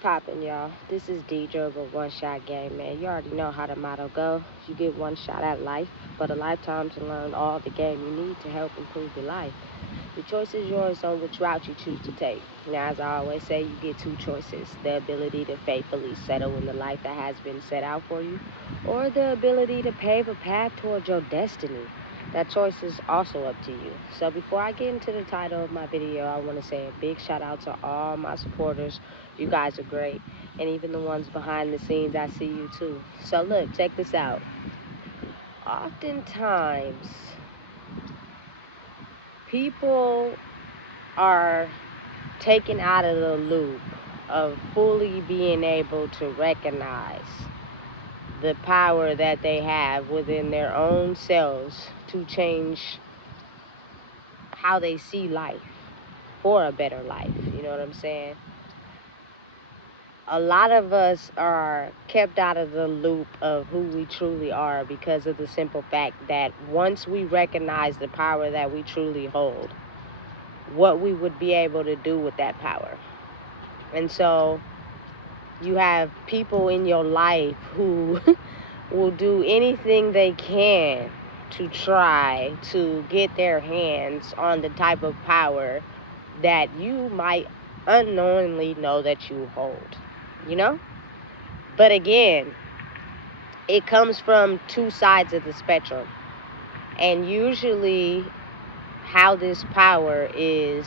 poppin', y'all? This is Deidre of a One Shot Game, man. You already know how the motto go. You get one shot at life, but a lifetime to learn all the game you need to help improve your life. The choice is yours on which route you choose to take. Now, as I always say, you get two choices: the ability to faithfully settle in the life that has been set out for you, or the ability to pave a path towards your destiny. That choice is also up to you. So before I get into the title of my video, I want to say a big shout out to all my supporters. You guys are great. And even the ones behind the scenes, I see you too. So look, check this out. Oftentimes, people are taken out of the loop of fully being able to recognize the power that they have within their own selves to change how they see life for a better life. You know what I'm saying? A lot of us are kept out of the loop of who we truly are because of the simple fact that once we recognize the power that we truly hold, what we would be able to do with that power. And so you have people in your life who will do anything they can to try to get their hands on the type of power that you might unknowingly know that you hold, you know? But again, it comes from two sides of the spectrum. And usually how this power is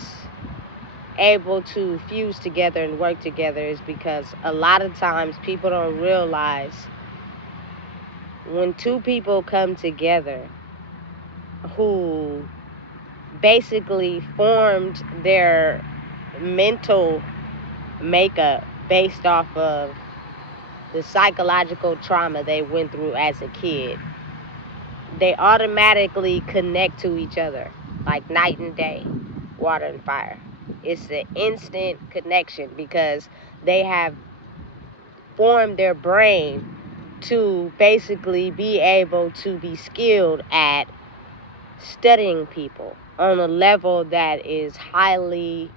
able to fuse together and work together is because a lot of times people don't realize when two people come together who basically formed their mental makeup based off of the psychological trauma they went through as a kid, they automatically connect to each other like night and day, water and fire. It's an instant connection because they have formed their brain to basically be able to be skilled at studying people on a level that is highly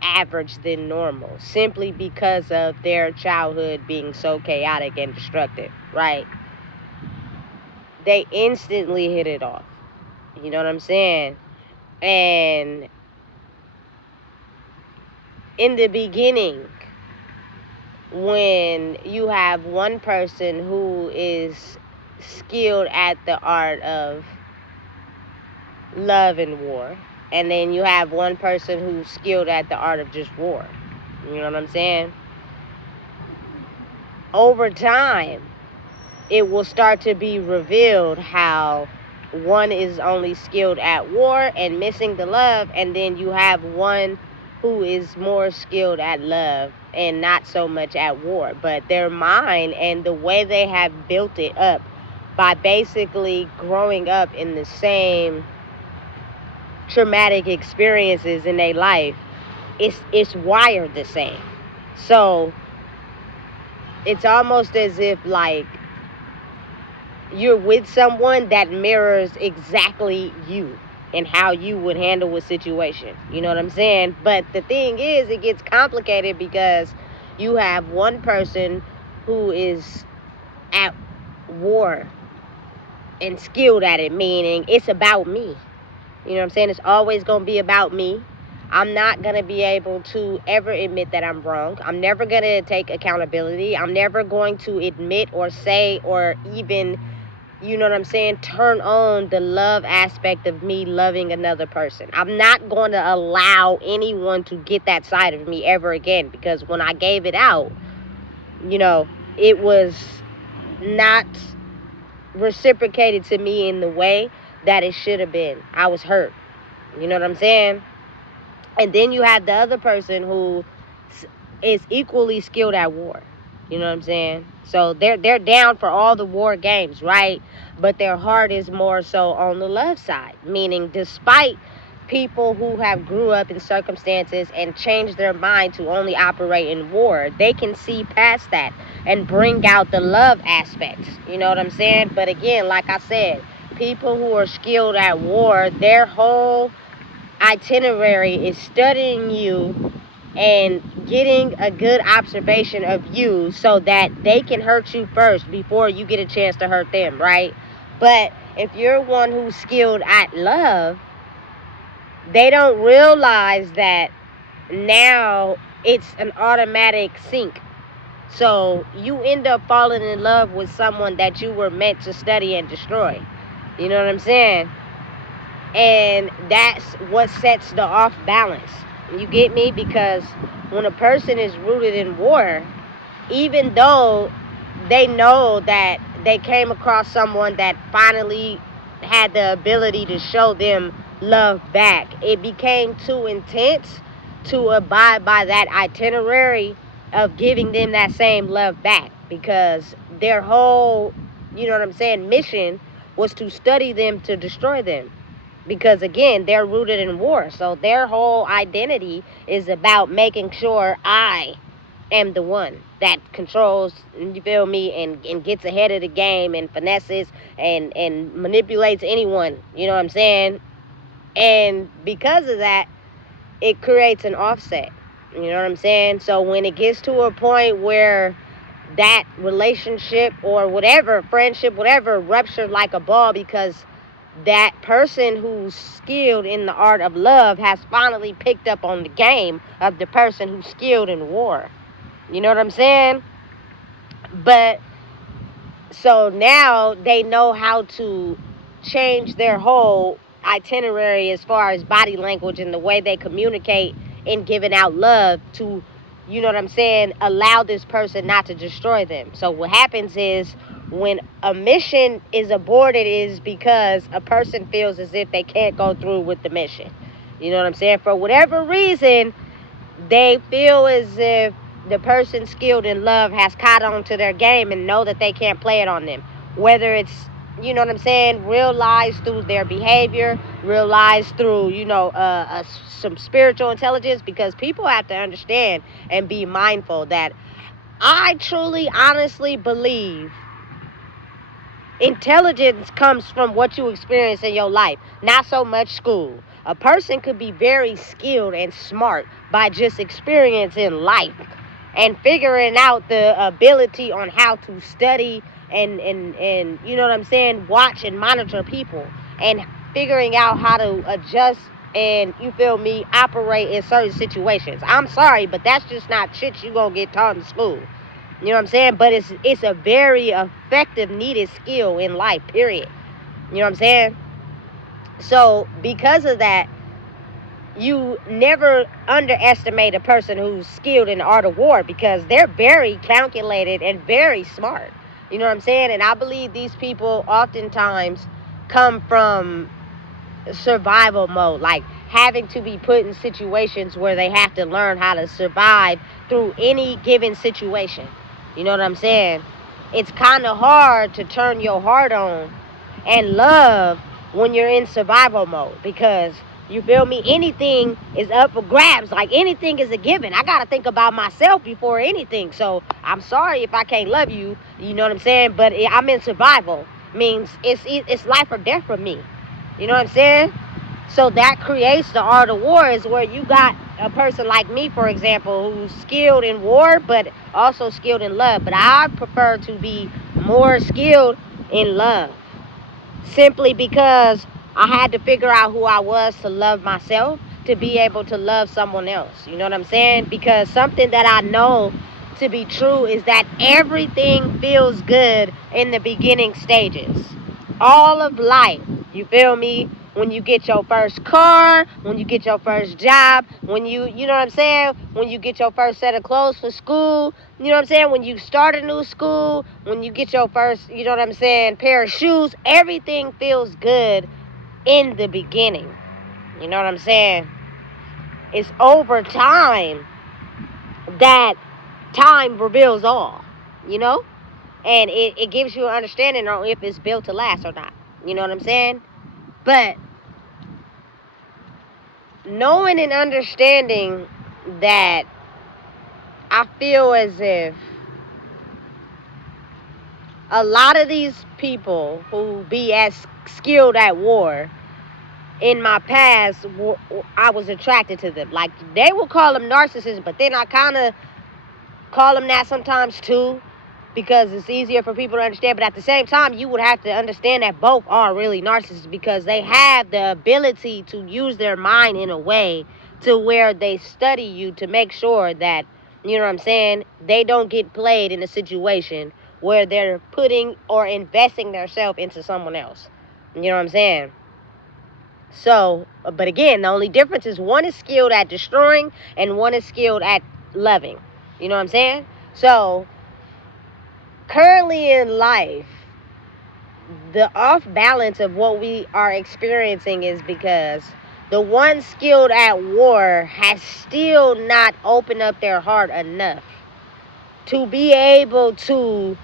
average than normal, simply because of their childhood being so chaotic and destructive, right? They instantly hit it off. You know what I'm saying? And in the beginning, when you have one person who is skilled at the art of love and war, and then you have one person who's skilled at the art of just war, you know what I'm saying? Over time, it will start to be revealed how one is only skilled at war and missing the love, and then you have one who is more skilled at love and not so much at war. But their mind and the way they have built it up by basically growing up in the same traumatic experiences in their life, it's wired the same. So it's almost as if like you're with someone that mirrors exactly you and how you would handle a situation. You know what I'm saying? But the thing is, it gets complicated because you have one person who is at war and skilled at it, meaning it's about me. You know what I'm saying? It's always going to be about me. I'm not going to be able to ever admit that I'm wrong. I'm never going to take accountability. I'm never going to admit or say or even, you know what I'm saying, turn on the love aspect of me loving another person. I'm not going to allow anyone to get that side of me ever again, because when I gave it out, you know, it was not reciprocated to me in the way that it should have been. I was hurt. You know what I'm saying? And then you have the other person who is equally skilled at war. You know what I'm saying? So they're down for all the war games, right? But their heart is more so on the love side. Meaning, despite people who have grew up in circumstances and changed their mind to only operate in war, they can see past that and bring out the love aspects. You know what I'm saying? But again, like I said, people who are skilled at war, their whole itinerary is studying you and getting a good observation of you so that they can hurt you first before you get a chance to hurt them, right? But if you're one who's skilled at love, they don't realize that now it's an automatic sync. So you end up falling in love with someone that you were meant to study and destroy. You know what I'm saying? And that's what sets the off balance. You get me? Because when a person is rooted in war, even though they know that they came across someone that finally had the ability to show them love back, it became too intense to abide by that itinerary of giving them that same love back, because their whole, you know what I'm saying, mission was to study them to destroy them. Because again, they're rooted in war, so their whole identity is about making sure I am the one that controls, you feel me, and gets ahead of the game and finesses and manipulates anyone, you know what I'm saying? And because of that, it creates an offset, you know what I'm saying? So when it gets to a point where that relationship or whatever, friendship, whatever, ruptured like a ball because that person who's skilled in the art of love has finally picked up on the game of the person who's skilled in war. You know what I'm saying? But so now they know how to change their whole itinerary as far as body language and the way they communicate in giving out love to, you know what I'm saying, allow this person not to destroy them. So what happens is when a mission is aborted is because a person feels as if they can't go through with the mission. You know what I'm saying? For whatever reason, they feel as if the person skilled in love has caught on to their game and know that they can't play it on them. Whether it's, you know what I'm saying, realized through their behavior, realized through, you know, some spiritual intelligence, because people have to understand and be mindful that I truly, honestly believe intelligence comes from what you experience in your life, not so much school. A person could be very skilled and smart by just experiencing life and figuring out the ability on how to study and you know what I'm saying, watch and monitor people and figuring out how to adjust and, you feel me, operate in certain situations. I'm sorry, but that's just not shit you gonna get taught in school. You know what I'm saying? But it's a very effective, needed skill in life, period. You know what I'm saying? So because of that, you never underestimate a person who's skilled in the art of war, because they're very calculated and very smart. You know what I'm saying? And I believe these people oftentimes come from survival mode, like having to be put in situations where they have to learn how to survive through any given situation. You know what I'm saying? It's kind of hard to turn your heart on and love when you're in survival mode, because, you feel me, anything is up for grabs. Like anything is a given. I gotta think about myself before anything. So I'm sorry if I can't love you, you know what I'm saying? But I'm in survival. Means it's life or death for me. You know what I'm saying? So that creates the art of war, is where you got a person like me, for example, who's skilled in war, but also skilled in love. But I prefer to be more skilled in love, simply because I had to figure out who I was to love myself, to be able to love someone else. You know what I'm saying? Because something that I know to be true is that everything feels good in the beginning stages. All of life, you feel me? When you get your first car, when you get your first job, when you know what I'm saying? When you get your first set of clothes for school, you know what I'm saying? When you start a new school, when you get your first, you know what I'm saying, pair of shoes, everything feels good in the beginning. You know what I'm saying? It's over time that time reveals all, you know? And it gives you an understanding on if it's built to last or not. You know what I'm saying? But knowing and understanding that, I feel as if a lot of these people who be as skilled at war in my past, I was attracted to them. Like, they will call them narcissists, but then I kind of call them that sometimes too, because it's easier for people to understand. But at the same time, you would have to understand that both are really narcissists, because they have the ability to use their mind in a way to where they study you to make sure that, you know what I'm saying, they don't get played in a situation where they're putting or investing themselves into someone else. You know what I'm saying? So, but again, the only difference is one is skilled at destroying and one is skilled at loving. You know what I'm saying? So, currently in life, the off balance of what we are experiencing is because the one skilled at war has still not opened up their heart enough to be able to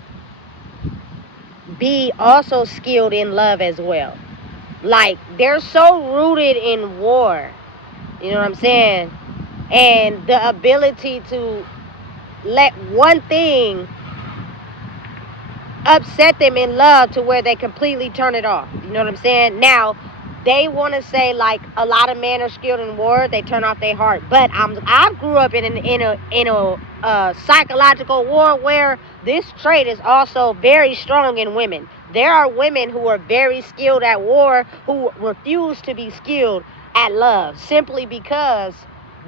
be also skilled in love as well. Like, they're so rooted in war, you know what I'm saying? And the ability to let one thing upset them in love to where they completely turn it off. You know what I'm saying? Now, they want to say like a lot of men are skilled in war, they turn off their heart. But I grew up in a psychological war where this trait is also very strong in women. There are women who are very skilled at war who refuse to be skilled at love simply because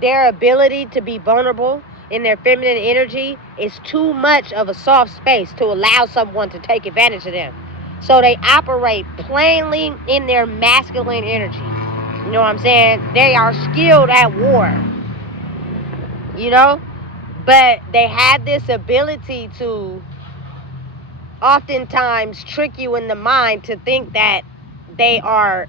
their ability to be vulnerable in their feminine energy is too much of a soft space to allow someone to take advantage of them. So they operate plainly in their masculine energy. You know what I'm saying? They are skilled at war. You know? But they have this ability to oftentimes trick you in the mind to think that they are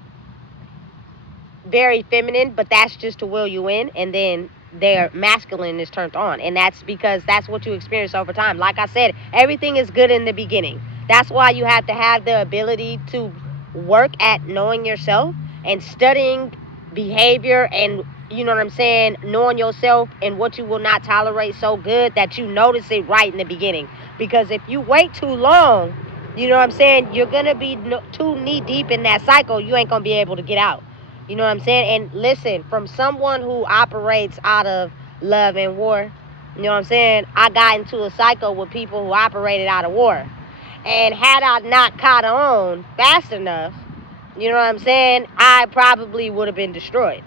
very feminine, but that's just to will you in, and then their masculine is turned on. And that's because that's what you experience over time. Like I said, everything is good in the beginning. That's why you have to have the ability to work at knowing yourself and studying behavior, and you know what I'm saying, knowing yourself and what you will not tolerate so good that you notice it right in the beginning. Because if you wait too long, you know what I'm saying, you're gonna be too knee deep in that cycle. You ain't gonna be able to get out. You know what I'm saying? And listen, from someone who operates out of love and war, you know what I'm saying, I got into a cycle with people who operated out of war. And had I not caught on fast enough, you know what I'm saying, I probably would have been destroyed.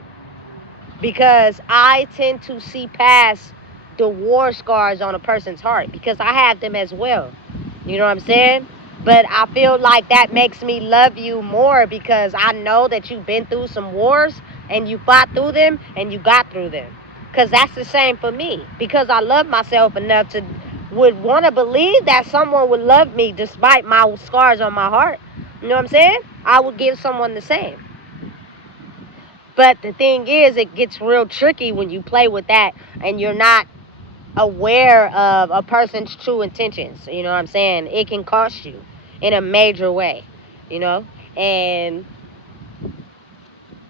Because I tend to see past the war scars on a person's heart, because I have them as well. You know what I'm saying? But I feel like that makes me love you more, because I know that you've been through some wars and you fought through them and you got through them. Because that's the same for me. Because I love myself enough to would want to believe that someone would love me despite my scars on my heart. You know what I'm saying? I would give someone the same. But the thing is, it gets real tricky when you play with that and you're not aware of a person's true intentions. You know what I'm saying? It can cost you in a major way, you know? And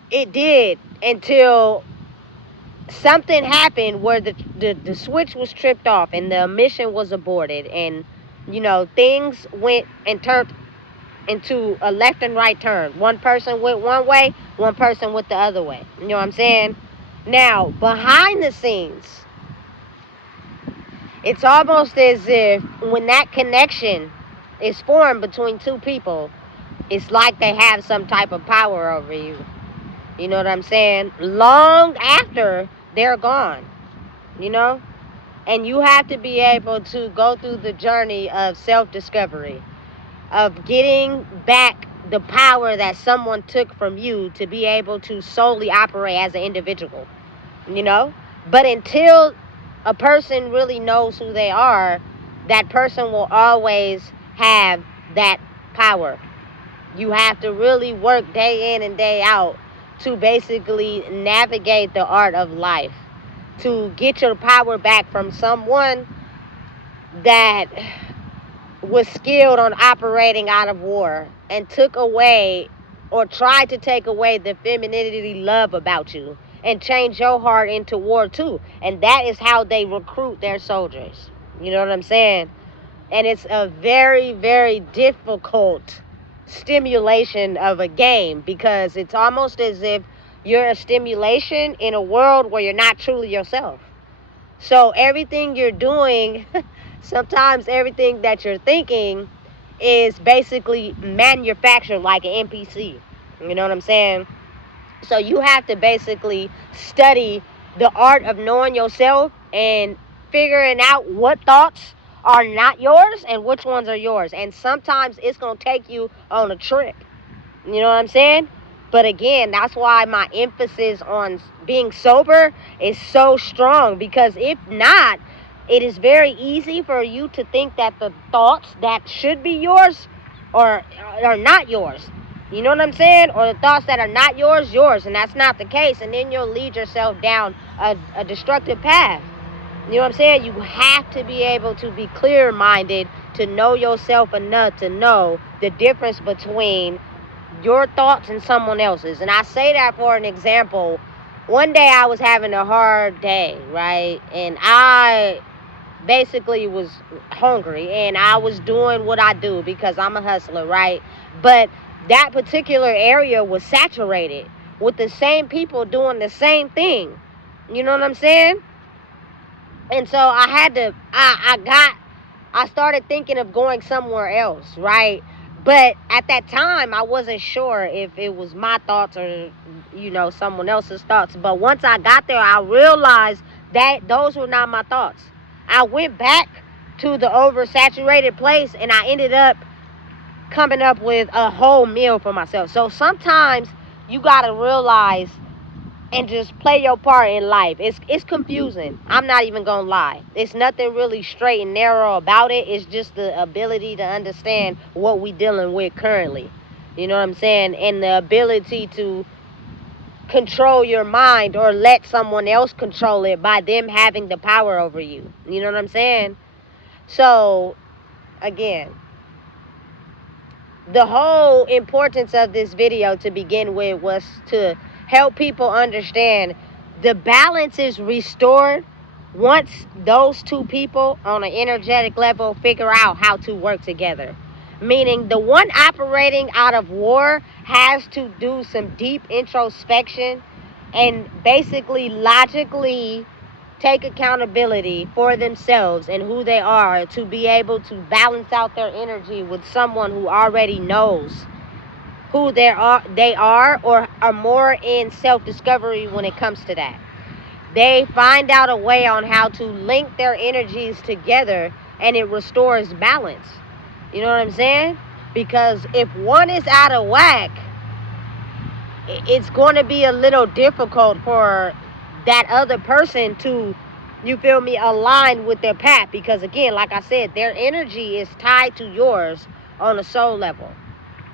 it did, until something happened where the switch was tripped off and the mission was aborted, and you know, things went and turned into a left and right turn. One person went one way, one person went the other way. You know what I'm saying? Now, behind the scenes, it's almost as if when that connection is formed between two people, it's like they have some type of power over you. You know what I'm saying? Long after they're gone, you know? And you have to be able to go through the journey of self-discovery, of getting back the power that someone took from you to be able to solely operate as an individual, you know? But until a person really knows who they are, that person will always have that power. You have to really work day in and day out to basically navigate the art of life, to get your power back from someone that was skilled on operating out of war and took away or tried to take away the femininity love about you and change your heart into war too. And that is how they recruit their soldiers. You know what I'm saying? And it's a very, very difficult stimulation of a game, because it's almost as if you're a stimulation in a world where you're not truly yourself. So everything you're doing, sometimes everything that you're thinking is basically manufactured like an NPC. You know what I'm saying? So you have to basically study the art of knowing yourself and figuring out what thoughts are not yours and which ones are yours. And sometimes it's going to take you on a trip. You know what I'm saying? But again, that's why my emphasis on being sober is so strong, because if not, it is very easy for you to think that the thoughts that should be yours are not yours. You know what I'm saying? Or the thoughts that are not yours, and that's not the case. And then you'll lead yourself down a destructive path. You know what I'm saying? You have to be able to be clear-minded, to know yourself enough to know the difference between your thoughts and someone else's. And I say that for an example. One day I was having a hard day, right? And I basically was hungry, and I was doing what I do because I'm a hustler, right? But that particular area was saturated with the same people doing the same thing. You know what I'm saying? And so I had to, I started thinking of going somewhere else, right? But at that time, I wasn't sure if it was my thoughts or, someone else's thoughts. But once I got there, I realized that those were not my thoughts. I went back to the oversaturated place, and I ended up coming up with a whole meal for myself. So sometimes you got to realize and just play your part in life. It's confusing. I'm not even gonna lie. It's nothing really straight and narrow about it. It's just the ability to understand what we dealing with currently. You know what I'm saying? And the ability to control your mind or let someone else control it by them having the power over you. You know what I'm saying? So, again, the whole importance of this video to begin with was to help people understand the balance is restored once those two people on an energetic level figure out how to work together. Meaning the one operating out of war has to do some deep introspection and basically logically take accountability for themselves and who they are to be able to balance out their energy with someone who already knows who they are or are more in self-discovery when it comes to that. They find out a way on how to link their energies together, and it restores balance. You know what I'm saying? Because if one is out of whack, it's going to be a little difficult for that other person to, you feel me, align with their path. Because again, like I said, their energy is tied to yours on a soul level.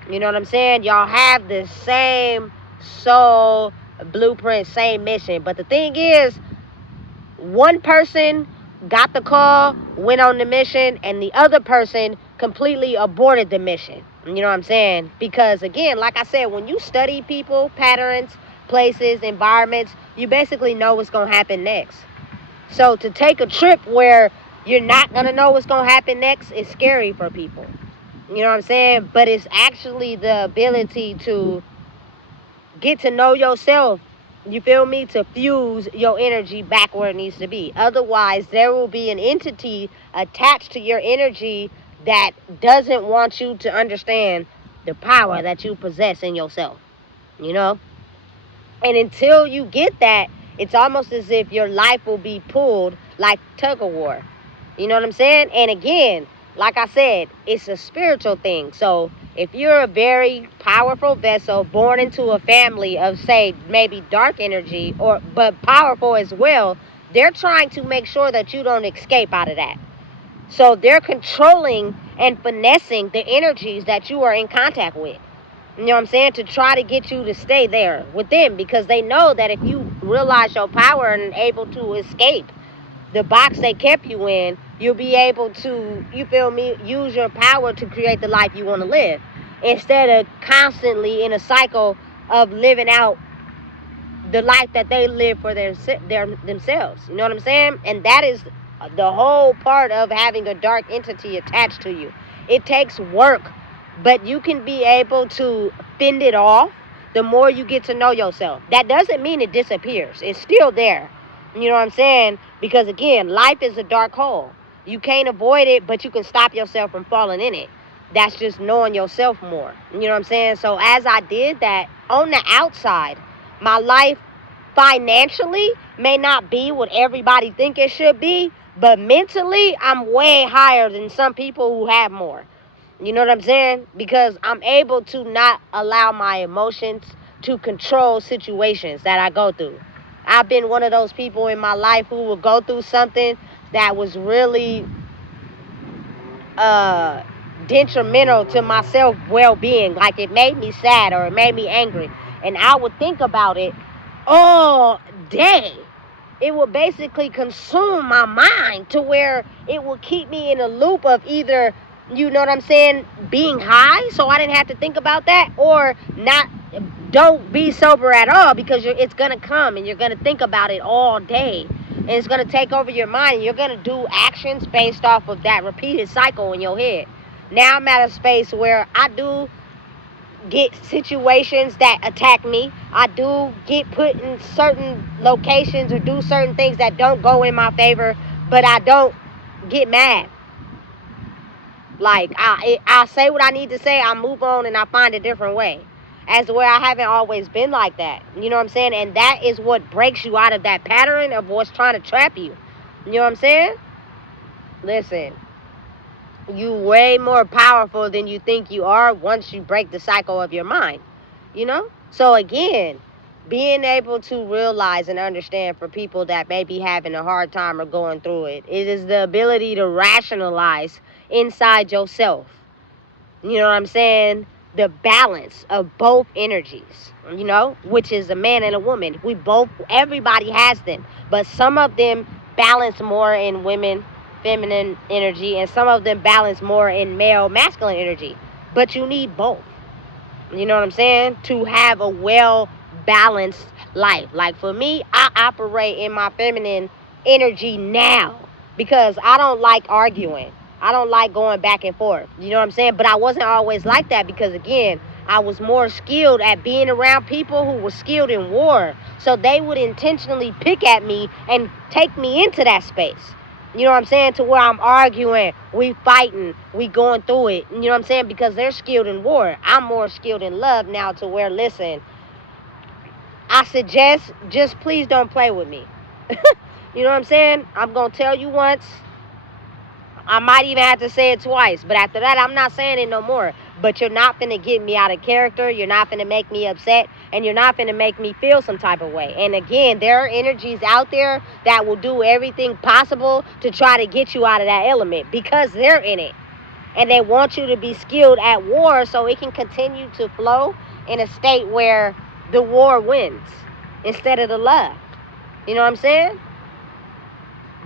You know what I'm saying? Y'all have the same soul blueprint, same mission. But the thing is, one person got the call, went on the mission, and the other person completely aborted the mission. You know what I'm saying? Because again, like I said, when you study people, patterns, places, environments, you basically know what's going to happen next. So to take a trip where you're not going to know what's going to happen next is scary for people. You know what I'm saying? But it's actually the ability to get to know yourself, you feel me, to fuse your energy back where it needs to be. Otherwise, there will be an entity attached to your energy that doesn't want you to understand the power that you possess in yourself, you know? And until you get that, it's almost as if your life will be pulled like tug of war. You know what I'm saying? And again, like I said, it's a spiritual thing. So if you're a very powerful vessel born into a family of, say, maybe dark energy, but powerful as well, they're trying to make sure that you don't escape out of that. So they're controlling and finessing the energies that you are in contact with. You know what I'm saying? To try to get you to stay there with them, because they know that if you realize your power and able to escape the box they kept you in, you'll be able to, you feel me, use your power to create the life you want to live, instead of constantly in a cycle of living out the life that they live for themselves. You know what I'm saying? And that is the whole part of having a dark entity attached to you. It takes work But you can be able to fend it off the more you get to know yourself. That doesn't mean it disappears. It's still there. You know what I'm saying? Because again, life is a dark hole. You can't avoid it, but you can stop yourself from falling in it. That's just knowing yourself more. You know what I'm saying? So as I did that, on the outside, my life financially may not be what everybody think it should be, but mentally I'm way higher than some people who have more. You know what I'm saying? Because I'm able to not allow my emotions to control situations that I go through. I've been one of those people in my life who will go through something that was really detrimental to my self well-being. Like it made me sad or it made me angry. And I would think about it all day. It would basically consume my mind to where it would keep me in a loop of either, you know what I'm saying, being high so I didn't have to think about that, or not. Don't be sober at all, because it's going to come and you're going to think about it all day. And it's going to take over your mind. And you're going to do actions based off of that repeated cycle in your head. Now I'm at a space where I do get situations that attack me. I do get put in certain locations or do certain things that don't go in my favor, but I don't get mad. Like, I say what I need to say, I move on, and I find a different way. As where I haven't always been like that. You know what I'm saying? And that is what breaks you out of that pattern of what's trying to trap you. You know what I'm saying? Listen, you way more powerful than you think you are once you break the cycle of your mind. You know? So again, being able to realize and understand for people that may be having a hard time or going through it, it is the ability to rationalize inside yourself. You know what I'm saying? The balance of both energies, you know, which is a man and a woman. Everybody has them, but some of them balance more in women, feminine energy, and some of them balance more in male, masculine energy. But you need both. You know what I'm saying? To have a well-balanced life. Like for me, I operate in my feminine energy now because I don't like arguing. I don't like going back and forth. You know what I'm saying? But I wasn't always like that because, again, I was more skilled at being around people who were skilled in war. So they would intentionally pick at me and take me into that space. You know what I'm saying? To where I'm arguing, we fighting, we going through it. You know what I'm saying? Because they're skilled in war. I'm more skilled in love now, to where, listen, I suggest just please don't play with me. You know what I'm saying? I'm going to tell you once. I might even have to say it twice. But after that, I'm not saying it no more. But you're not finna get me out of character. You're not finna make me upset. And you're not finna make me feel some type of way. And again, there are energies out there that will do everything possible to try to get you out of that element. Because they're in it. And they want you to be skilled at war so it can continue to flow in a state where the war wins instead of the love. You know what I'm saying?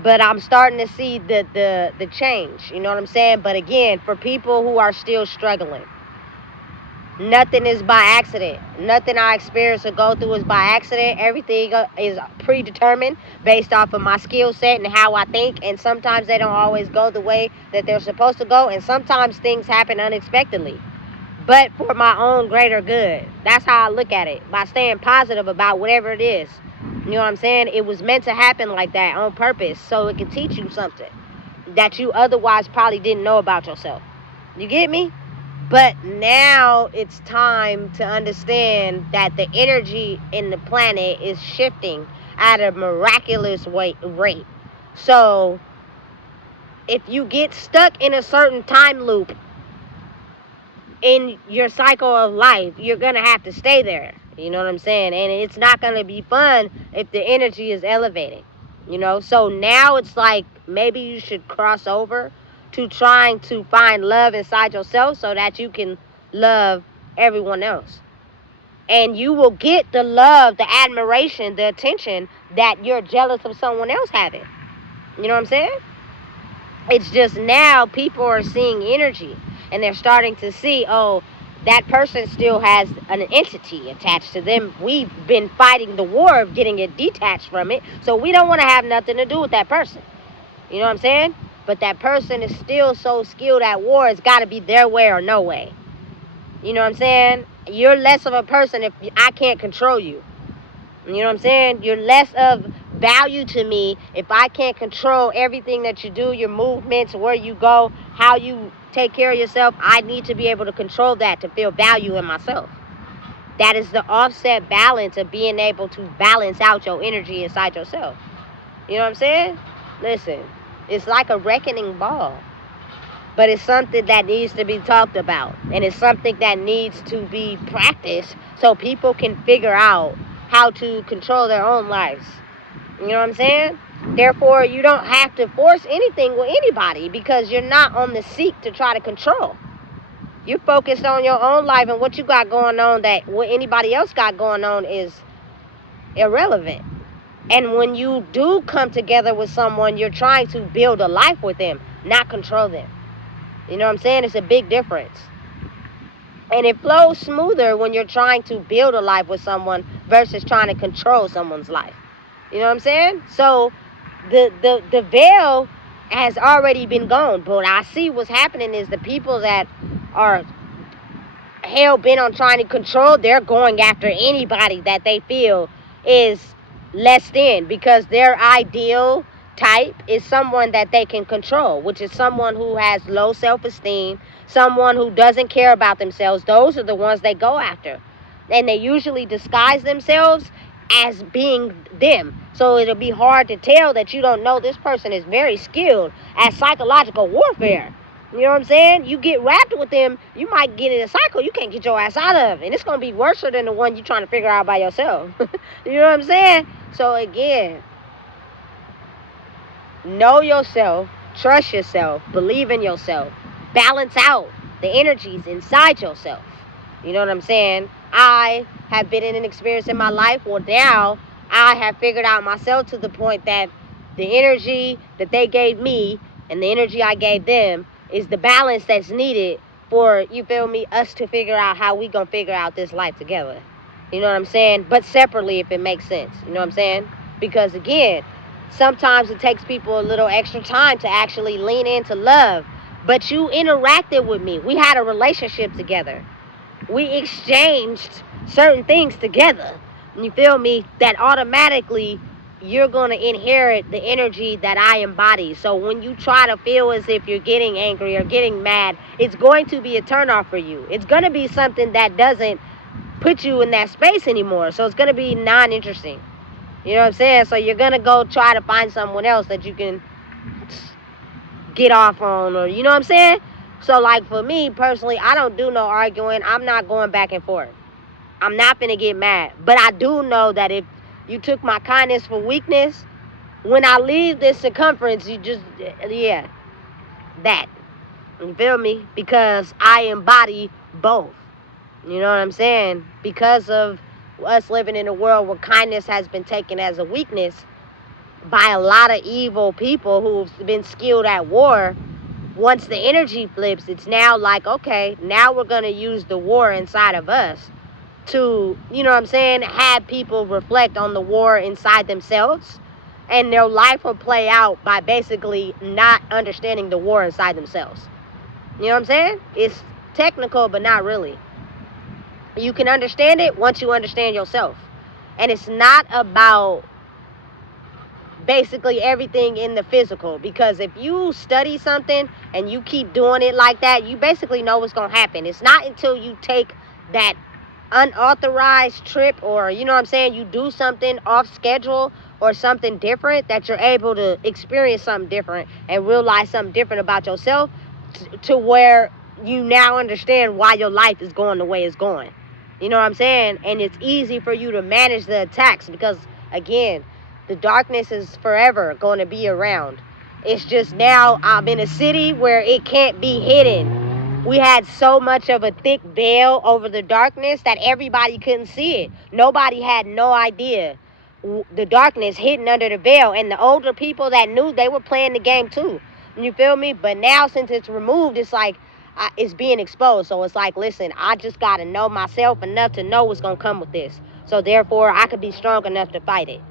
But I'm starting to see the change. You know what I'm saying? But again, for people who are still struggling, nothing is by accident. Nothing I experience or go through is by accident. Everything is predetermined based off of my skill set and how I think. And sometimes they don't always go the way that they're supposed to go. And sometimes things happen unexpectedly. But for my own greater good. That's how I look at it. By staying positive about whatever it is. You know what I'm saying? It was meant to happen like that on purpose so it could teach you something that you otherwise probably didn't know about yourself. You get me? But now it's time to understand that the energy in the planet is shifting at a miraculous rate. So if you get stuck in a certain time loop in your cycle of life, you're going to have to stay there. You know what I'm saying? And it's not going to be fun if the energy is elevating. You know? So now it's like maybe you should cross over to trying to find love inside yourself so that you can love everyone else. And you will get the love, the admiration, the attention that you're jealous of someone else having. You know what I'm saying? It's just now people are seeing energy. And they're starting to see, oh, that person still has an entity attached to them. We've been fighting the war of getting it detached from it. So we don't want to have nothing to do with that person. You know what I'm saying? But that person is still so skilled at war, it's got to be their way or no way. You know what I'm saying? You're less of a person if I can't control you. You know what I'm saying? You're less of value to me if I can't control everything that you do, your movements, where you go, how you take care of yourself. I need to be able to control that to feel value in myself. That is the offset balance of being able to balance out your energy inside yourself. You know what I'm saying? Listen, it's like a reckoning ball. But it's something that needs to be talked about. And it's something that needs to be practiced so people can figure out how to control their own lives. You know what I'm saying? Therefore, you don't have to force anything with anybody because you're not on the seek to try to control. You're focused on your own life and what you got going on, that what anybody else got going on is irrelevant. And when you do come together with someone, you're trying to build a life with them, not control them. You know what I'm saying? It's a big difference. And it flows smoother when you're trying to build a life with someone versus trying to control someone's life. You know what I'm saying? So the veil has already been gone. But I see what's happening is the people that are hell-bent on trying to control, they're going after anybody that they feel is less than, because their ideal type is someone that they can control, which is someone who has low self-esteem, someone who doesn't care about themselves. Those are the ones they go after. And they usually disguise themselves as being them. So it'll be hard to tell that you don't know this person is very skilled at psychological warfare. You know what I'm saying? You get wrapped with them, you might get in a cycle you can't get your ass out of. And it's going to be worse than the one you're trying to figure out by yourself. You know what I'm saying? So again, know yourself, trust yourself, believe in yourself, balance out the energies inside yourself. You know what I'm saying? I have been in an experience in my life where now I have figured out myself to the point that the energy that they gave me and the energy I gave them is the balance that's needed for, you feel me, us to figure out how we gonna figure out this life together. You know what I'm saying? But separately, if it makes sense. You know what I'm saying? Because again, sometimes it takes people a little extra time to actually lean into love. But you interacted with me. We had a relationship together. We exchanged certain things together. You feel me? That automatically you're going to inherit the energy that I embody. So when you try to feel as if you're getting angry or getting mad, it's going to be a turnoff for you. It's going to be something that doesn't put you in that space anymore. So it's going to be non-interesting. You know what I'm saying? So you're going to go try to find someone else that you can get off on, or you know what I'm saying? So like for me personally, I don't do no arguing. I'm not going back and forth. I'm not finna get mad. But I do know that if you took my kindness for weakness, when I leave this circumference, you just, yeah, that. You feel me? Because I embody both. You know what I'm saying? Because of us living in a world where kindness has been taken as a weakness by a lot of evil people who've been skilled at war, once the energy flips, it's now like, okay, now we're going to use the war inside of us to, you know what I'm saying, have people reflect on the war inside themselves, and their life will play out by basically not understanding the war inside themselves. You know what I'm saying? It's technical, but not really. You can understand it once you understand yourself. And it's not about basically everything in the physical, because if you study something and you keep doing it like that, you basically know what's going to happen. It's not until you take that unauthorized trip, or you know what I'm saying, you do something off schedule or something different, that you're able to experience something different and realize something different about yourself, to where you now understand why your life is going the way it's going. You know what I'm saying? And it's easy for you to manage the attacks, because again, the darkness is forever going to be around. It's just now I'm in a city where it can't be hidden. We had so much of a thick veil over the darkness that everybody couldn't see it. Nobody had no idea the darkness hidden under the veil. And the older people that knew, they were playing the game too. You feel me? But now since it's removed, it's like it's being exposed. So it's like, listen, I just got to know myself enough to know what's going to come with this. So therefore, I could be strong enough to fight it.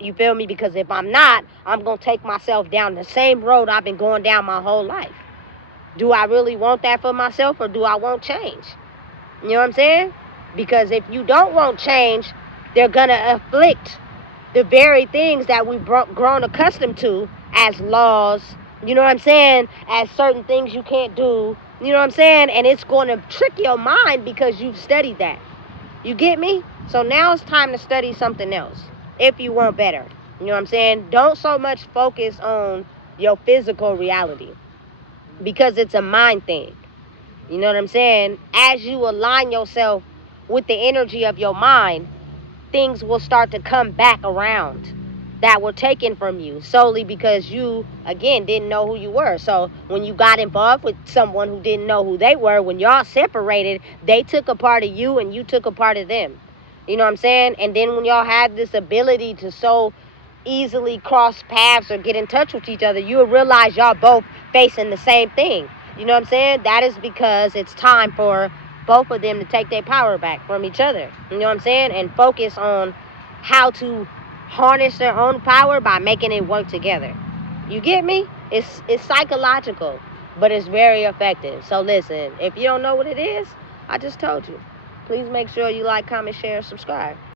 You feel me? Because if I'm not, I'm going to take myself down the same road I've been going down my whole life. Do I really want that for myself, or do I want change? You know what I'm saying? Because if you don't want change, they're going to afflict the very things that we've grown accustomed to as laws, you know what I'm saying, as certain things you can't do, you know what I'm saying, and it's going to trick your mind because you've studied that. You get me? So now it's time to study something else if you want better. You know what I'm saying? Don't so much focus on your physical reality because it's a mind thing. You know what I'm saying? As you align yourself with the energy of your mind, things will start to come back around that were taken from you solely because you, again, didn't know who you were. So when you got involved with someone who didn't know who they were, when y'all separated, they took a part of you and you took a part of them. You know what I'm saying? And then when y'all had this ability to so easily cross paths or get in touch with each other, you will realize y'all both facing the same thing. You know what I'm saying? That is because it's time for both of them to take their power back from each other. You know what I'm saying? And focus on how to harness their own power by making it work together. You get me? It's psychological, but it's very effective. So listen, if you don't know what it is, I just told you. Please make sure you like, comment, share, and subscribe.